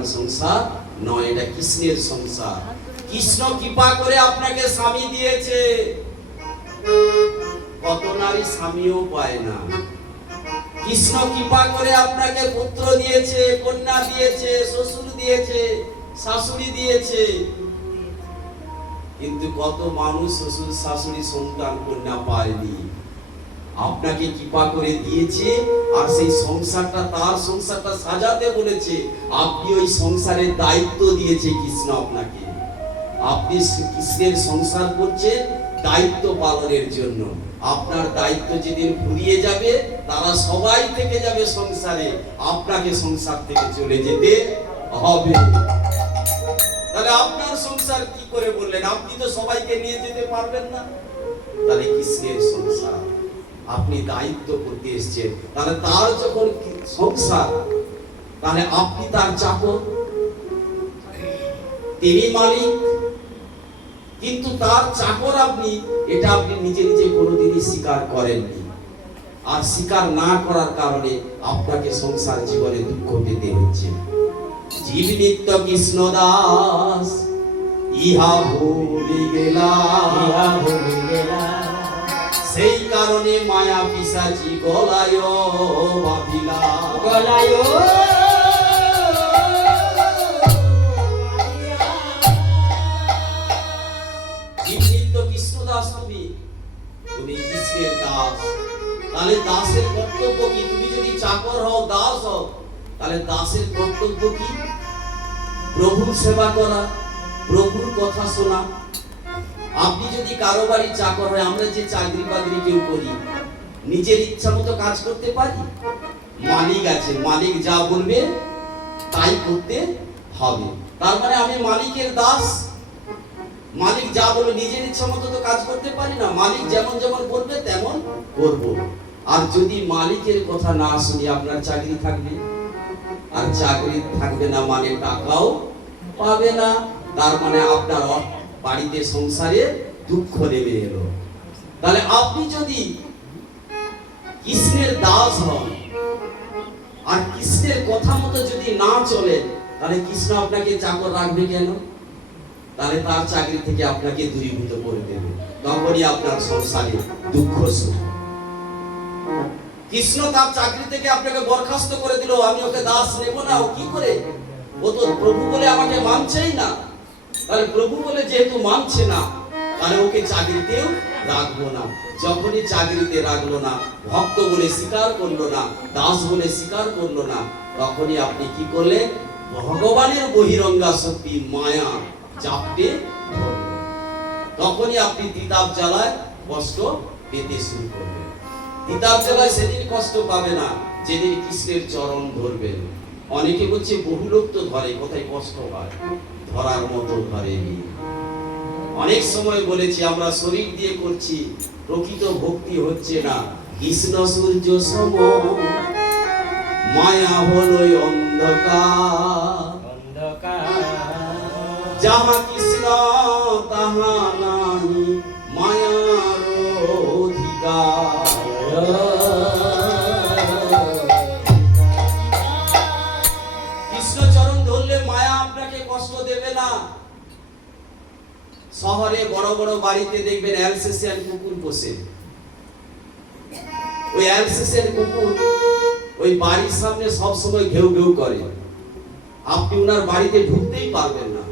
আপনার সংসার নয়, এটা কৃষ্ণের সংসার। কৃষ্ণ কৃপা করে আপনাকে স্বামী দিয়েছে। কত নারী স্বামীও পায় না। কৃষ্ণ কৃপা করে আপনাকে পুত্র দিয়েছে, কন্যা দিয়েছে, শ্বশুর দিয়েছে, শাশুড়ি দিয়েছে। কিন্তু কত মানুষ শ্বশুর শাশুড়ি সন্তান কন্যা পায়নি। আপনাকে কৃপা করে দিয়েছে, আর সেই সংসারটা তার সংসারটা সাজাতে বলেছে। আপনি ওই সংসারের দায়িত্ব দিয়েছে কৃষ্ণ আপনাকে। আপনি কৃষ্ণের সংসার করছেন দায়িত্ব পালনের জন্য। আপনার দায়িত্ব যেদিন ফুরিয়ে যাবে, তারা সবাই থেকে যাবে সংসারে, আপনাকে সংসার থেকে চলে যেতে হবে। তাহলে আপনার সংসার কি করে বললেন? আপনি তো সবাইকে নিয়ে যেতে পারবেন না। তাহলে কৃষ্ণের সংসার আপনি দায়িত্ব করতে এসেছেন। তাহলে তার যখন সংসার, তাহলে আপনি তার চাকর, তিনি মালিক, কিন্তু তার চাকর আপনি। এটা আপনি নিজে নিজে কোনোদিনই স্বীকার করেননি। আর স্বীকার না করার কারণে আপনাকে সংসার জীবনে দুঃখ পেতে হচ্ছে। জীব নিত্য কৃষ্ণ দাস ইহা ভুলি গেলা, সেই কারণে মায়া পিশাচি গলায় বাঁধিলা। জীব নিত্য কৃষ্ণ দাস, তুমি কৃষ্ণের দাস। তাহলে দাসের কর্তব্য কি? তুমি যদি চাকর হও, দাস হও, তাহলে দাসের কর্তব্য কি? প্রভুর সেবা করা, প্রভুর কথা শোনা। আপনি যদি কারো বাড়ি চাকর হয়, আমরা যে চাকরি বাকরি কেউ করি, নিজের ইচ্ছা মতো কাজ করতে পারি? মালিক আছে, মালিক যা বলবে তাই করতে হবে। তার মানে আমি মালিকের দাস। মালিক যা বলবে, নিজের ইচ্ছা মতো তো কাজ করতে পারি না। মালিক যেমন যেমন বলবে তেমন করব। আর যদি মালিকের কথা না শুনি, আপনার চাকরি থাকবে, আর চাকরি থাকবে না মানে টাকাও পাবে না। তার মানে আপনার বাড়িতে সংসারে দুঃখ নেমে এলো। তাহলে আপনি যদি কৃষ্ণের দাস হন আর কৃষ্ণের কথা মতো যদি না চলেন, তাহলে কৃষ্ণ আপনাকে চাকর রাখবে কেন? তাহলে তার চাকরি থেকে আপনাকে দূরীভূত করে দেবে। তখনই আপনার সংসারে দুঃখ সুখ। কৃষ্ণ তার চাকরি থেকে আপনাকে বরখাস্ত করে দিল, আমি ওকে দাস নেব না। ও কি করে? ও তো প্রভু বলে আমাকে মানছেই না। তাহলে প্রভু বলে যেহেতু মানছে না, তাহলে ওকে চাকরিতেও রাখবো না। যখনই চাকরিতে রাখলো না, ভক্ত বলে স্বীকার করলো না, দাস বলে স্বীকার করলো না, তখনই আপনি কি করলেন? ভগবানের বহিরঙ্গা শক্তি মায়া চাপটে ধরল। তখনই আপনি তিতাব জ্বালায় কষ্ট পেতে শুরু করবেন। তিতাব জ্বালায় সেদিন কষ্ট পাবে না যেদিন কৃষ্ণের চরণ ধরবেন। অনেকে বলছে বহু লোক তো ধরে, কোথায় কষ্ট হয়? ধরার মতো ধরেনি। অনেক সময় বলেছি আমরা শরীর দিয়ে করছি, প্রকৃত ভক্তি হচ্ছে না। কৃষ্ণ সূর্য সম, মায়া হলো অন্ধকার। যাহা কৃষ্ণ তাহা নাহি মায়ার অধিকার। কৃষ্ণচরণ ধরলে মায়া আপনাকে কষ্ট দেবে না। শহরে বড় বড় বাড়িতে দেখবেন অ্যালসেশিয়ান কুকুর বসে। ওই অ্যালসেশিয়ান কুকুর ওই বাড়ির সামনে সব সময় ঘেউ ঘেউ করে। আপনি ওনার বাড়িতে ঢুকতেই পারবেন না।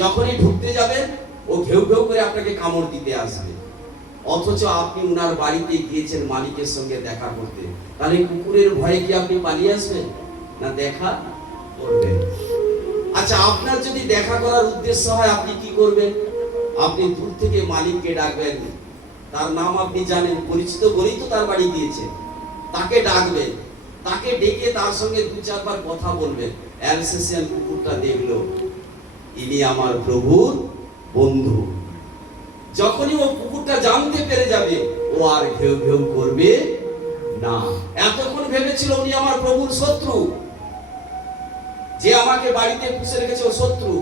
যখনই ঢুকতে যাবেন, ও ঘেউ ঘেউ করে আপনাকে কামড় দিতে আসবে। অথচ আপনি ওনার বাড়িতে গিয়েছেন মালিকের সঙ্গে দেখা করতে, তাহলে কুকুরের ভয়ে কি আপনি পালিয়ে আসবেন না? দেখা করবেন। আচ্ছা, আপনার যদি দেখা করার উদ্দেশ্য হয়, আপনি কি করবেন? আপনি দূর থেকে মালিককে ডাকবেন। তার নাম আপনি জানেন, পরিচিত বলেই তো তার বাড়ি গিয়েছেন। তাকে ডাকবেন, তাকে ডেকে তার সঙ্গে দু চারবার কথা বলবেন। অ্যালসেশিয়ান কুকুরটা দেখলো ইনি আমার প্রভুর বন্ধু। যখনই ও কুকুরটা জানতে পেরে যাবে, ও আর ঘেউ ঘেউ করবে না। এতক্ষণ ভেবেছিল উনি আমার প্রভুর শত্রু, যে আমাকে বাড়িতে পুষে রেখেছে ও শত্রু।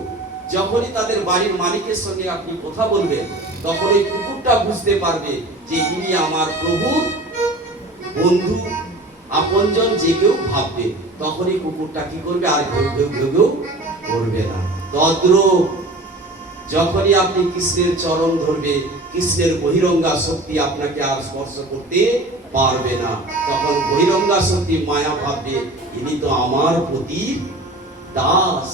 যখনই তাদের বাড়ির মালিকের সঙ্গে আপনি কথা বলবেন, তখন এই কুকুরটা বুঝতে পারবে যে ইনি আমার প্রভুর বন্ধু, আপনজন যে কেউ ভাববে, তখনই কুকুরটা কি করবে, আর ঘেউ ঘেউ ঘেউ ঘেউ করবে না। তদ্রূপ যখনই আপনি কৃষ্ণের চরণ ধরবে, কৃষ্ণের বহিরঙ্গা শক্তি আপনাকে আর স্পর্শ করতে পারবে না। তখন বহিরঙ্গা শক্তি মায়া ভাববে, ইনি তো আমার প্রতি দাস,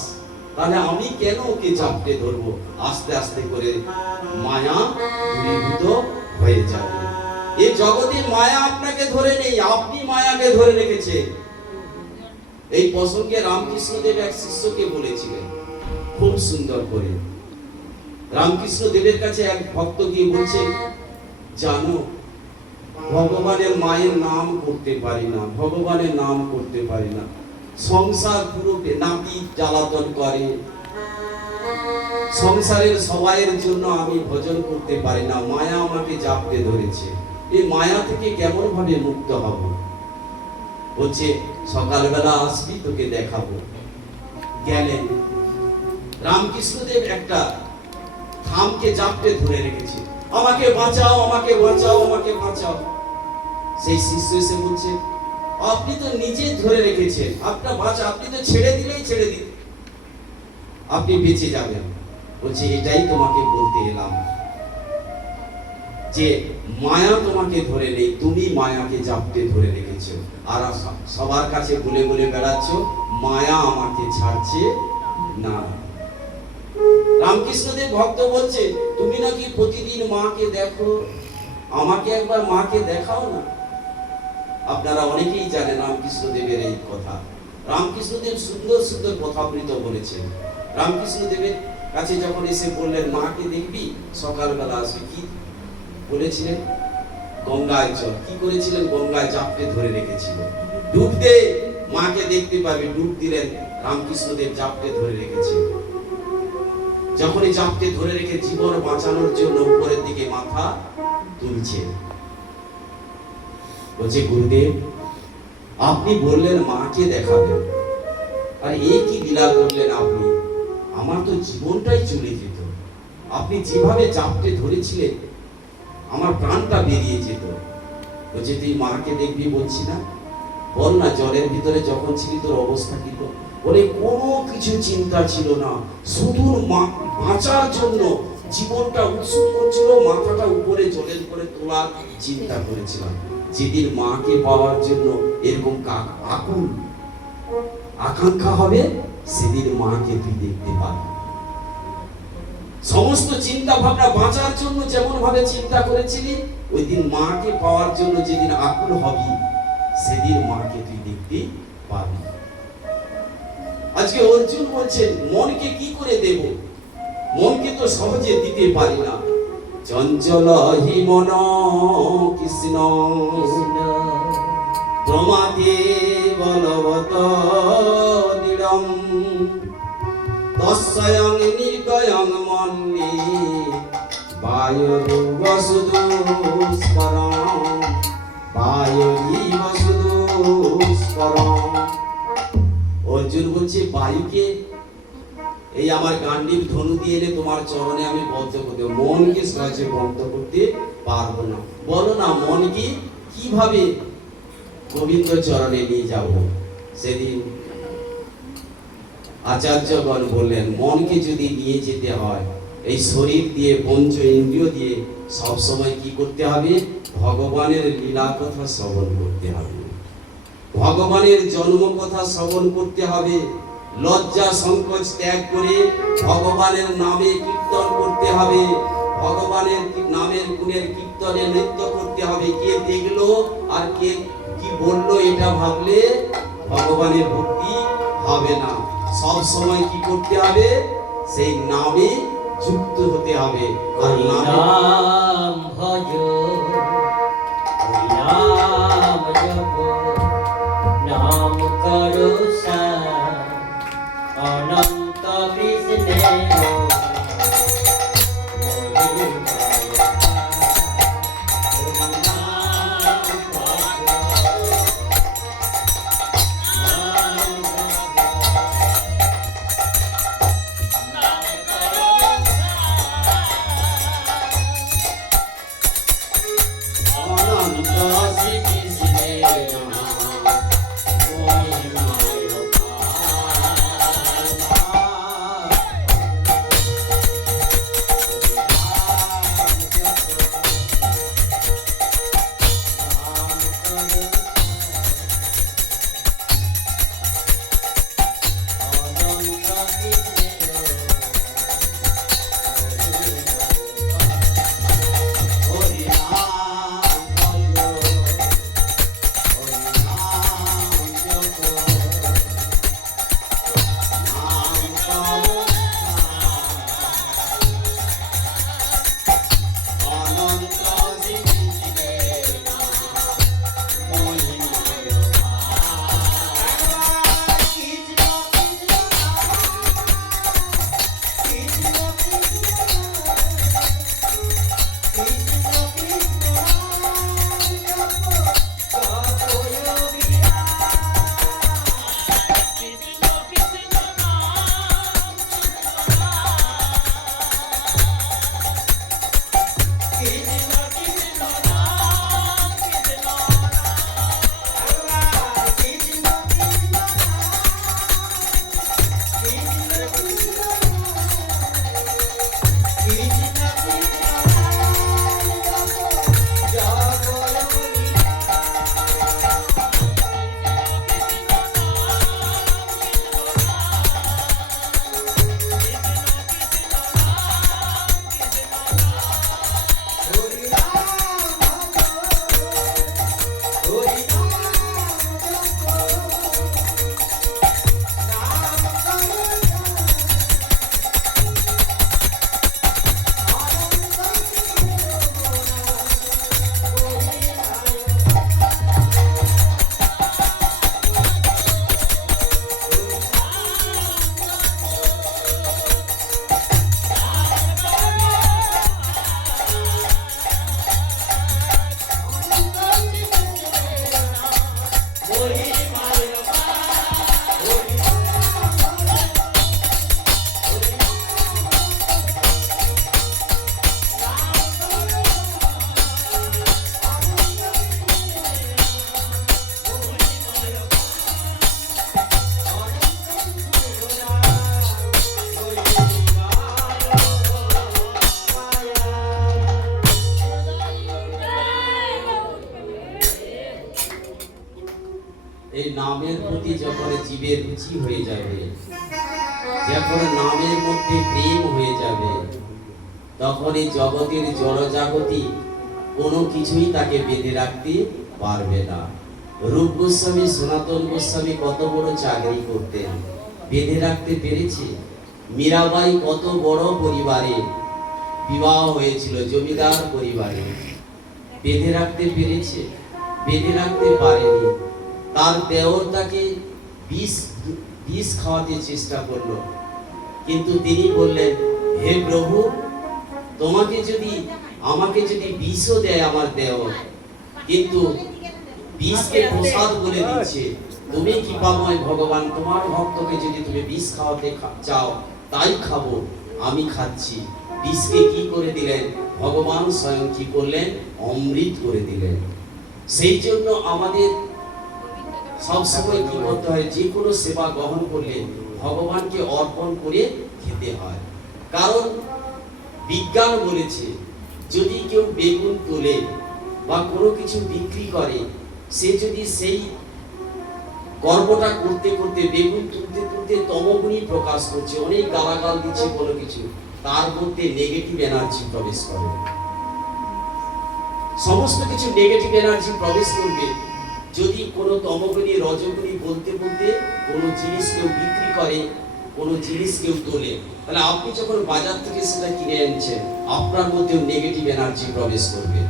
তাহলে আমি কেন ওকে চাপটে ধরবো। আস্তে আস্তে করে মায়া দূরীভূত হয়ে যাবে। এই জগতে মায়া আপনাকে ধরে নেই, আপনি মায়াকে ধরে রেখেছেন। এই প্রসঙ্গে রামকৃষ্ণদেব এক শিষ্যকে বলেছিলেন খুব সুন্দর করে। রামকৃষ্ণ দেবের কাছে এক ভক্ত গিয়ে বলছে, জানো ভগবানের মায়ের নাম করতে পারি না, ভগবানের নাম করতে পারি না, সংসার পুরো নাতি জ্বালাতন করে, সংসারের সবাইয়ের জন্য আমি ভজন করতে পারি না, মায়া আমাকে জাপটে ধরেছে, এই মায়া থেকে কেমন ভাবে মুক্ত হব। বলছে সকালবেলা আসবি, তোকে দেখাবো। গেলেন। রামকৃষ্ণদেব একটা থামকে জাপটে ধরে রেখেছে, আমাকে বাঁচাও, আমাকে বাঁচাও, আমাকে বাঁচাও। সেই শিষ্য এসে বলছে, আপনি তো নিজে ধরে রেখেছেন, আপনার বাঁচা, আপনি তো ছেড়ে দিলেই ছেড়ে দিন, আপনি বেঁচে যাবেন। বলছে এটাই তোমাকে বলতে এলাম, যে মায়া তোমাকে ধরে নেই, তুমি মায়াকে জাপটে ধরে রেখেছো, আর সবার কাছে বলে বলে বেড়াচ্ছ মায়া আমাকে ছাড়ছে না। রামকৃষ্ণদেব ভক্ত বলছে, তুমি নাকি প্রতিদিন মাকে দেখো, আমাকে একবার মাকে দেখাও না। আপনারা অনেকেই জানেন রামকৃষ্ণদেবের এই কথা। রামকৃষ্ণদেব সুন্দর সুন্দর কথামৃত বলেছেন। রামকৃষ্ণদেবের কাছে যখন এসে বললেন মাকে দেখবি, সকালবেলা আসবে, কি বলেছিলেন, গঙ্গায় চল। কি করেছিলেন, গঙ্গায় জাপটে ধরে রেখেছিল, ডুব দে মাকে দেখতে পাবি। ডুব দিলেন, রামকৃষ্ণদেব জাপটে ধরে রেখেছে। যখনই জাপটে ধরে রেখে জীবন বাঁচানোর জন্য উপরের দিকে মাথা তুলছে, বলছে গুরুদেব আপনি বললেন মাকে দেখাবেন, আর এই কি লীলা করলেন আপনি, আমার তো জীবনটাই চলে যেত। আপনি যেভাবে জাপটে ধরেছিলেন আমার প্রাণটা বেরিয়ে যেত। বলছে তুই মাকে দেখবি বলছি না, বল না জলের ভিতরে যখন ছিলি তোর অবস্থা কি? বলে কোনো কিছু চিন্তা ছিল না, শুধু বাঁচার জন্য জীবনটা উৎসুক করছিল, মাথাটা উপরে জলের উপরে তোলার চিন্তা করেছিলাম। যেদিন মাকে পাওয়ার জন্য এরকম আকুল আকাঙ্ক্ষা হবে, সেদিন মাকে তুই দেখতে পাবি। সমস্ত চিন্তা ভাবনা বাঁচার জন্য যেমন ভাবে চিন্তা করেছিলি, ওই দিন মাকে পাওয়ার জন্য যেদিন আকুল হবি, সেদিন মাকে তুই দেখতে পাবি। আজকে অর্জুন বলছেন মনকে কি করে দেব, মনকে তো সহজে দিতে পারি না। চঞ্চল হি মন কৃষ্ণ প্রমাদে বলবত দৃঢ়ম তস্যং নির্গয়ং মন্যে বায়ু বসুদুস্করম বায়ু বসুদুস্করম। অর্জুন বলছে বায়ুকে এই আমার গান্ডীব ধনু দিয়ে এনে তোমার চরণে আমি বদ্ধ করতে, মনকে সহজে বদ্ধ করতে পারবো না। বলো না মনকে কিভাবে গোবিন্দ চরণে নিয়ে যাব। সেদিন আচার্যগণ বললেন মনকে যদি নিয়ে যেতে হয়, এই শরীর দিয়ে পঞ্চ ইন্দ্রিয় দিয়ে সব সময় কি করতে হবে, ভগবানের লীলা কথা শ্রবণ করতে হবে, ভগবানের জন্ম কথা শ্রবণ করতে হবে, লজ্জা সংকোচ ত্যাগ করে ভগবানের নামে কীর্তন করতে হবে, ভগবানের নামের গুণের কীর্তনে নৃত্য করতে হবে। কে দেখলো আর কে কি বললো এটা ভাবলে ভগবানের ভক্তি হবে না। সব সময় কি করতে হবে, সেই নামে যুক্ত হতে হবে। আর নাম ভজ নাম জপ নাম করো অনন্ত কৃষ্ণের অনন্ত শ্রী কৃষ্ণের রুচি হয়ে যাবে, যখন নামের মধ্যে প্রেম হয়ে যাবে, তখন এই জগতের জড়জাগতি কোনো কিছুই তাকে বেঁধে রাখতে পারবে না। রূপ গোস্বামী, সনাতন গোস্বামী কত বড় চাকরি করতেন, বেঁধে রাখতে পেরেছে? মীরাবাই কত বড় পরিবারে বিবাহ হয়েছিল, জমিদার পরিবারে, বেঁধে রাখতে পেরেছে? বেঁধে রাখতে পারেনি। তার দেওর তাকে বিষ খাওয়াতে চেষ্টা করলো, কিন্তু তিনি বললেন, হে প্রভু, আমাকে যদি বিষও দেয় আমার দেওর, কিন্তু বিষকে প্রসাদ বলে দিচ্ছে, তুমি কৃপাময় ভগবান, তোমার ভক্তকে যদি তুমি বিষ খাওয়াতে চাও তাই খাবো, আমি খাচ্ছি। বিষকে কি করে দিলেন? ভগবান স্বয়ং কি করলেন? অমৃত করে দিলেন। সেই জন্য আমাদের সবসময় কি করতে হয়? যে কোনো সেবা গ্রহণ করলে ভগবানকে অর্পণ করে খেতে হয়। কারণ বিজ্ঞান বলেছে, যদি কেউ বেগুন তোলে বা কোনো কিছু বিক্রি করে, সে যদি সেই কর্মটা করতে করতে, বেগুন তুলতে তুলতে তমগুণী প্রকাশ করছে, অনেক গালাগাল দিচ্ছে কোনো কিছু, তার মধ্যে নেগেটিভ এনার্জি প্রবেশ করে। সমস্ত কিছু নেগেটিভ এনার্জি প্রবেশ করবে। যদি কোনো তমগুণী রজগুণী বলতে বলতে কোনো জিনিস কেউ বিক্রি করে, কোনো জিনিস কেউ তোলে, তাহলে আপনি যখন বাজার থেকে সেটা কিনে আনছেন, আপনার মধ্যেও নেগেটিভ এনার্জি প্রবেশ করবে।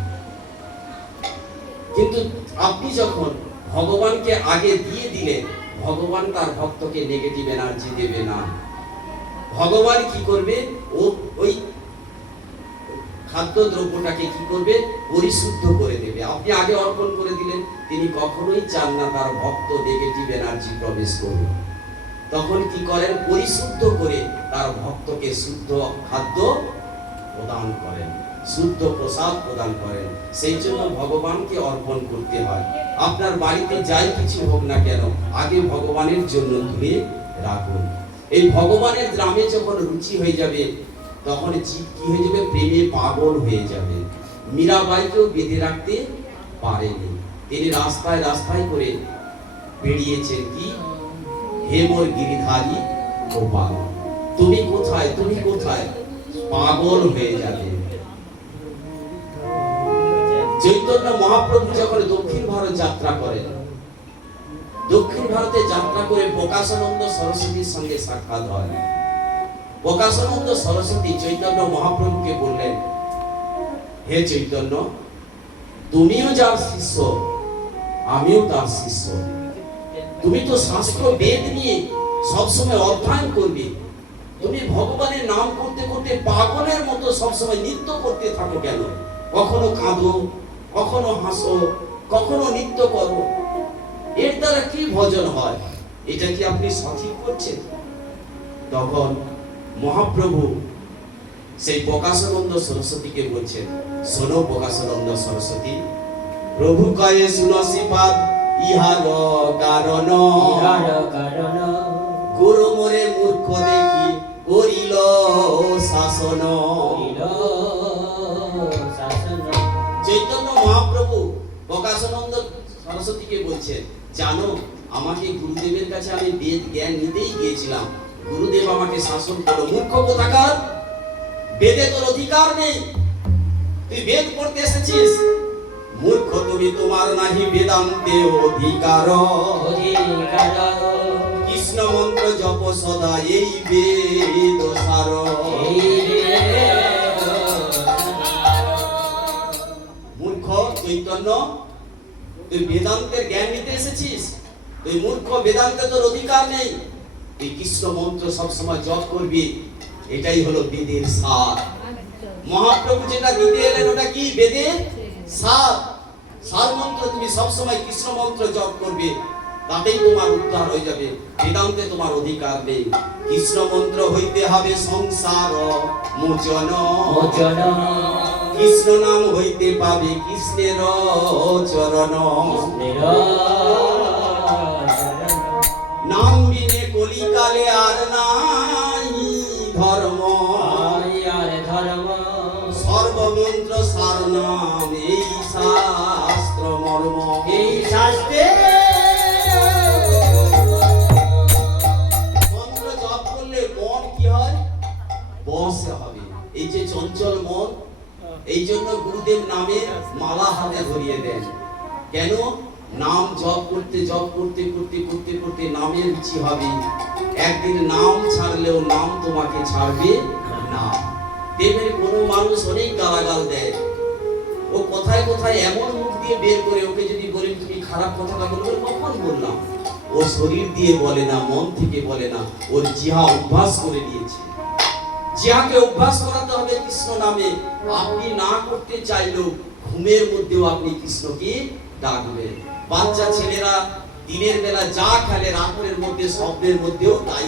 কিন্তু আপনি যখন ভগবানকে আগে দিয়ে দিলেন, ভগবান তার ভক্তকে নেগেটিভ এনার্জি দেবে না। ভগবান কি করবে? ওই খাদ্য দ্রব্যটাকে কি করবে? পরিশুদ্ধ করে দেবে। আপনি আগে অর্পণ করে দিলেন, তিনি কখনোই চান না তার ভক্ত নেগেটিভ এনার্জি প্রবেশ করবে। তখন কি করেন? পরিশুদ্ধ করে তার ভক্তকে শুদ্ধ খাদ্য প্রদান করেন, শুদ্ধ প্রসাদ প্রদান করেন। সেই জন্য ভগবানকে অর্পণ করতে হয়। আপনার বাড়িতে যাই কিছু হোক না কেন, আগে ভগবানের জন্য তুলে রাখুন। এই ভগবানের নামে যখন রুচি হয়ে যাবে, তখন জীব কি হয়ে যাবে? প্রেমে পাগল হয়ে যাবে। মীরাবাইকেও বেঁধে রাখতে পারেনি, তিনি রাস্তায় রাস্তায় করে বেরিয়েছেন। কি, হে মোর গিরিধারী গোপাল, তুমি কোথায়, তুমি কোথায়? পাগল হয়ে যাবে। চৈতন্য মহাপ্রভু যখন দক্ষিণ ভারত যাত্রা করেন, দক্ষিণ ভারতে যাত্রা করে প্রকাশানন্দ সরস্বতীর সঙ্গে সাক্ষাৎ হয়। প্রকাশানন্দ সরস্বতী চৈতন্য মহাপ্রভুকে বললেন, হে চৈতন্য, তুমিও যার শিষ্য, আমিও তার শিষ্য। তুমি তো শাস্ত্র বেদ নিয়ে সবসময় অধ্যয়ন করবে, তুমি ভগবানের নাম করতে করতে পাগলের মতো সবসময় নৃত্য করতে থাকো কেন? কখনো কাঁদো, কখনো হাসো, কখনো নৃত্য করো, এর দ্বারা কি ভজন হয়? এটা কি আপনি সঠিক করছেন? তখন মহাপ্রভু সেই প্রকাশানন্দ সরস্বতীকে বলছেন, শোনো প্রকাশানন্দ সরস্বতী, প্রভু কয়ে শুনসিপাদ ইহার কারণ, গুরু মোরে মূর্খ দেখি করিল শাসন। চৈতন্য মহাপ্রভু প্রকাশানন্দ সরস্বতীকে বলছেন, জানো, আমাকে গুরুদেবের কাছে আমি বেদ জ্ঞান নিতেই গিয়েছিলাম, গুরুদেব আমাকে শাসন করো। মূর্খ কোথাকার, বেদে তোর অধিকার নেই, তুই বেদ পড়তে এসেছিস। মূর্খ তুমি, তোমার নাহি বেদান্তে অধিকার। কৃষ্ণ মন্ত্র জপ সদা এই বেদ সার। মূর্খ চৈতন্য, তুই বেদান্তের জ্ঞান নিতে এসেছিস, তুই মূর্খ, বেদান্তে তোর অধিকার নেই, তুই কৃষ্ণ মন্ত্র সবসময় জপ করবি, এটাই হলো বেদের সার। মহাপ্রভু যেটা দিতে এলেন ওটা কি? বেদের সার। সার মন্ত্র তুমি সবসময় কৃষ্ণ মন্ত্র জপ করবে, তাতেই তোমার উদ্ধার হয়ে যাবে। বেদান্তে তোমার অধিকার নেই। কৃষ্ণ মন্ত্র হইতে হবে সংসার মোচন, কৃষ্ণ নাম হইতে পাবে কৃষ্ণের চরণ। নাম বিনে কলিকালে আর নাই ধর্ম, সর্বমন্ত্র সার নাম এই শাস্ত্র মর্ম। এই শাস্ত্রে বসে হবে। এই যে চঞ্চল মন, এই জন্য গুরুদেব নামের মালা হাতে ধরিয়ে দেন। কেন? নাম জপ করতে করতে নামের রুচি হবে। একদিন নাম ছাড়লেও নাম তোমাকে ছাড়বে না। দেবের কোনো মানুষ অনেক গালাগাল দেয়, ও কোথায় কোথায় এমন মুখ দিয়ে বের করে, ওকে যদি বলেন তুমি খারাপ কথাটা বলবে, কখন বললাম? ও শরীর দিয়ে বলে না, মন থেকে বলে না, ওর জিহা অভ্যাস করে নিয়েছে। জিহাকে অভ্যাস করাতে হবে কৃষ্ণ নামে। আপনি না করতে চাইলেও ঘুমের মধ্যেও আপনি কৃষ্ণকে ডাকবেন। বাচ্চা ছেলেরা দিনের বেলা যা খেলে, রাতের মধ্যে স্বপ্নের মধ্যেও তাই